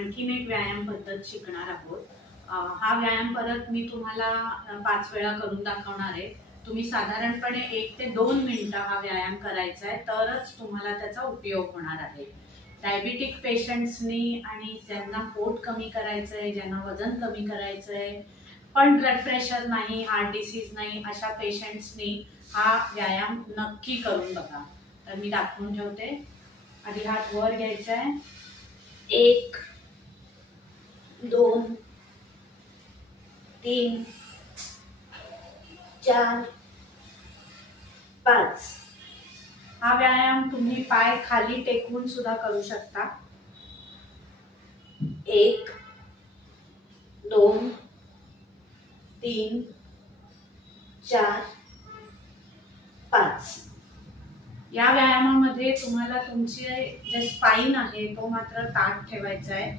आणखीन एक व्यायाम पद्धत शिकणार आहोत। हा व्यायाम परत मी तुम्हाला 5 वेळा करून दाखवणार आहे। तुम्ही साधारणपणे 1 ते 2 मिनिटं हा व्यायाम करायचा आहे, तरच तुम्हाला त्याचा उपयोग होणार आहे। डायबिटिक पेशंट्सनी आणि ज्यांना पोट कमी करायचं आहे, ज्यांना वजन कमी करायचं आहे, पण ब्लड प्रेशर नाही, हार्ट डिसीज नाही, अशा पेशंट्सनी हा व्यायाम नक्की करून बघा। तर मी दाखवून ठेवते। आधी हात वर घ्यायचा आहे। 1 2 3 4 5। हा व्यायाम तुम्ही पाय खाली टेकवून सुद्धा करू शकता। 1 2 3 4 5। या व्यायामामध्ये तुम्हाला तुमचे जे स्पाइन आहे तो मात्र ताठ ठेवायचा आहे।